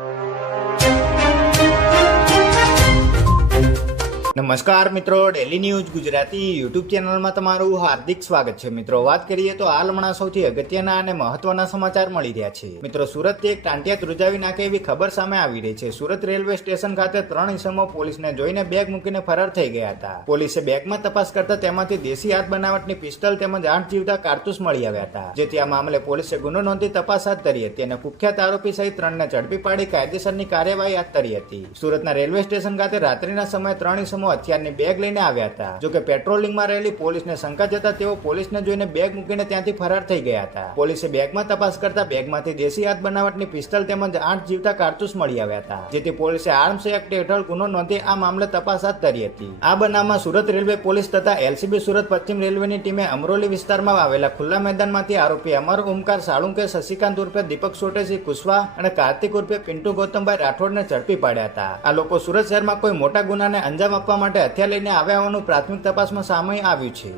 you. નમસ્કાર મિત્રો daily news Gujarati YouTube ચેનલમાં તમારું હાર્દિક સ્વાગત છે. મિત્રો, વાત કરીએ તો હાલ હમણાં સૌથી અગત્યના અને મહત્વના સમાચાર મળી રહ્યા છે. મિત્રો સુરતથી એક ટાંટિયા ધ્રુજાવી નાખે એવી ખબર સામે આવી રહી છે. સુરત રેલવે સ્ટેશન ખાતે ત્રણ ઇસમો પોલીસને જોઈને બેગ મૂકીને ફરાર થઈ ગયા હતા. પોલીસે બેગમાં તપાસ કરતા તેમાંથી દેશી હાથ બનાવટની પિસ્તલ તેમજ આઠ જીવતા કારતૂસ મળી આવ્યા હતા. જેથી આ મામલે પોલીસે ગુનો નોંધી તપાસ હાથ ધરી હતી અને કુખ્યાત આરોપી સહિત ત્રણને ઝડપી પાડી કાયદેસરની કાર્યવાહી હાથ ધરી હતી. સુરતના રેલવે સ્ટેશન ખાતે રાત્રિના સમયે ત્રણ ઇસમો હથિયારની બેગ લઈને આવ્યા હતા. જોકે પેટ્રોલિંગમાં રહેલી પોલીસને શંકા જતા તેઓ પોલીસને જોઈને બેગ મૂકીને ત્યાંથી ફરાર થઈ ગયા હતા. પોલીસે બેગમાં તપાસ કરતા બેગમાંથી દેશી હાથ બનાવટની પિસ્તલ તેમજ આઠ જીવતા કારતૂસ મળી આવ્યા હતા. જેથી પોલીસે આર્મ્સ એક્ટ હેઠળ ગુનો નોંધી આ મામલે તપાસ હાથ ધરી હતી. આ બનાવમાં સુરત રેલવે પોલીસ તથા એલસીબી સુરત પશ્ચિમ રેલવેની ટીમે અમરોલી વિસ્તારમાં આવેલા ખુલ્લા મેદાનમાંથી આરોપી અમર ઓમકાર સાળુંકે શશિકાંત ઉર્ફે દીપક સોટેસી કુશવા અને કાર્તિક ઉર્ફે પિન્ટુ ગૌતમભાઈ રાઠોડને ઝડપી પાડ્યા હતા. આ લોકો સુરત શહેરમાં કોઈ મોટા ગુનાને અંજામ માટે હથિયાર લઈને આવ્યા હોવાનું પ્રાથમિક તપાસમાં સામે આવ્યું છે.